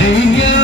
Venha